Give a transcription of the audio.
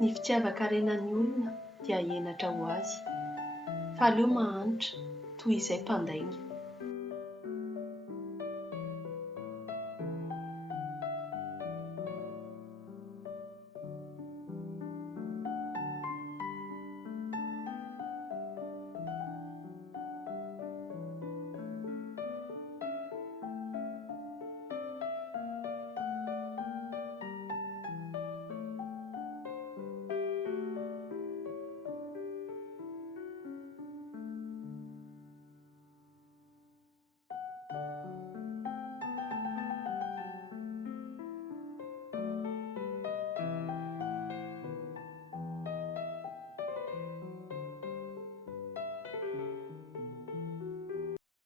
Ny fitiavan-karenan'ny olona dia henatra ho azy, fa aleo mahantra toy izay mpandainga.